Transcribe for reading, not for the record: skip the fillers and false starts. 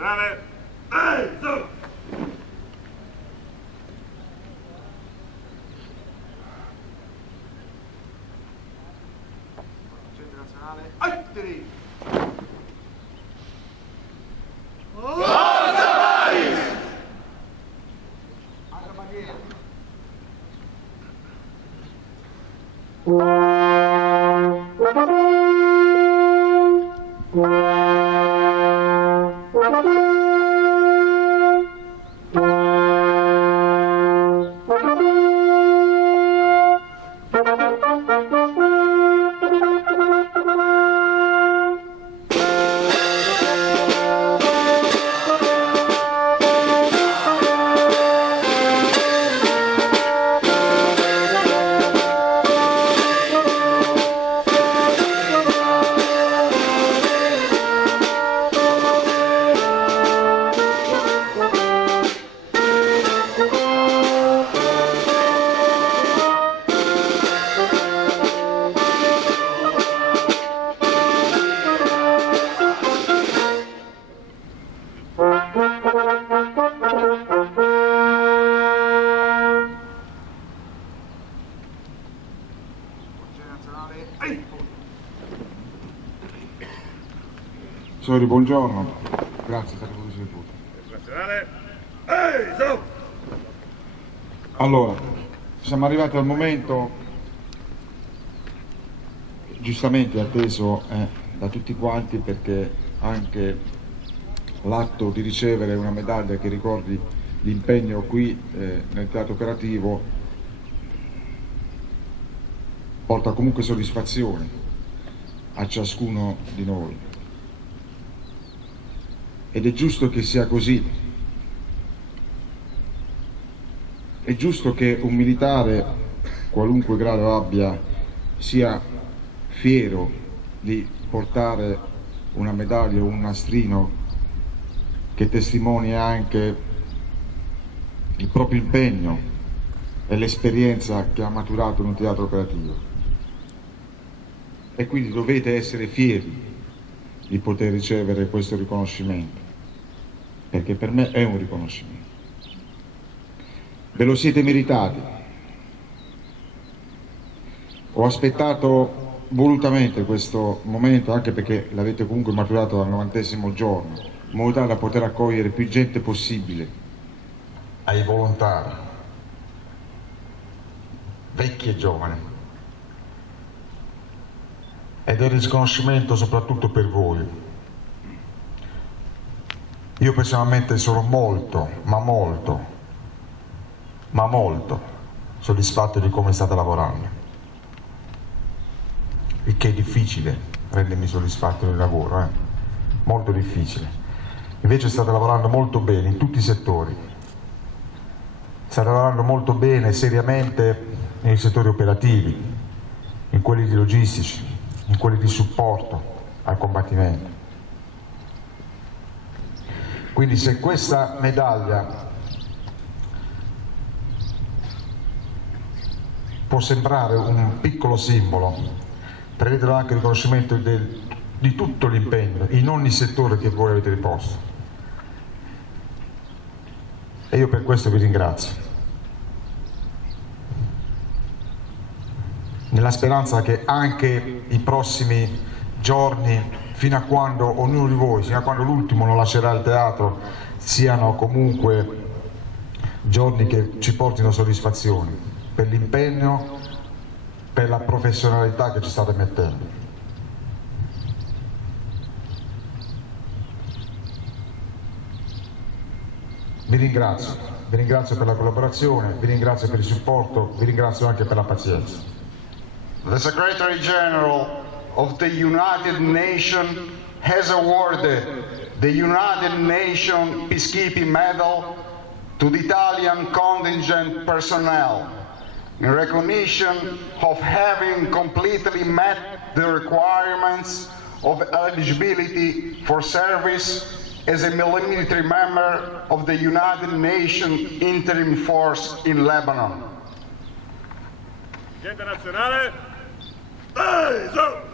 nazionale. Ehi, su! Centro nazionale. Altri! Forza Paris! Altra bandiera. Signori, buongiorno. Grazie, sarei voluto seduto. Nazionale. Ehi, su! Allora, siamo arrivati al momento giustamente atteso da tutti quanti, perché anche l'atto di ricevere una medaglia che ricordi l'impegno qui nel teatro operativo porta comunque soddisfazione a ciascuno di noi. Ed è giusto che sia così. È giusto che un militare, qualunque grado abbia, sia fiero di portare una medaglia o un nastrino che testimonia anche il proprio impegno e l'esperienza che ha maturato in un teatro operativo. E quindi dovete essere fieri di poter ricevere questo riconoscimento, perché per me è un riconoscimento. Ve lo siete meritati. Ho aspettato volutamente questo momento, anche perché l'avete comunque maturato al 90° giorno, in modo tale da poter accogliere più gente possibile, ai volontari, vecchi e giovani. Ed è il riconoscimento soprattutto per voi. Io personalmente sono molto soddisfatto di come state lavorando, il che è difficile rendermi soddisfatto del lavoro, molto difficile. Invece state lavorando molto bene in tutti i settori, state lavorando molto bene, seriamente, nei settori operativi, in quelli di logistici, in quelli di supporto al combattimento. Quindi se questa medaglia può sembrare un piccolo simbolo, prendetelo anche il riconoscimento di tutto l'impegno in ogni settore che voi avete riposto. E io per questo vi ringrazio, nella speranza che anche i prossimi giorni, fino a quando ognuno di voi, fino a quando l'ultimo non lascerà il teatro, siano comunque giorni che ci portino soddisfazioni per l'impegno, per la professionalità che ci state mettendo. Vi ringrazio per la collaborazione, vi ringrazio per il supporto, vi ringrazio anche per la pazienza. The Secretary General of the United Nations has awarded the United Nations Peacekeeping Medal to the Italian contingent personnel in recognition of having completely met the requirements of eligibility for service as a military member of the United Nations Interim Force in Lebanon. Gente nazionale. Ehi, su!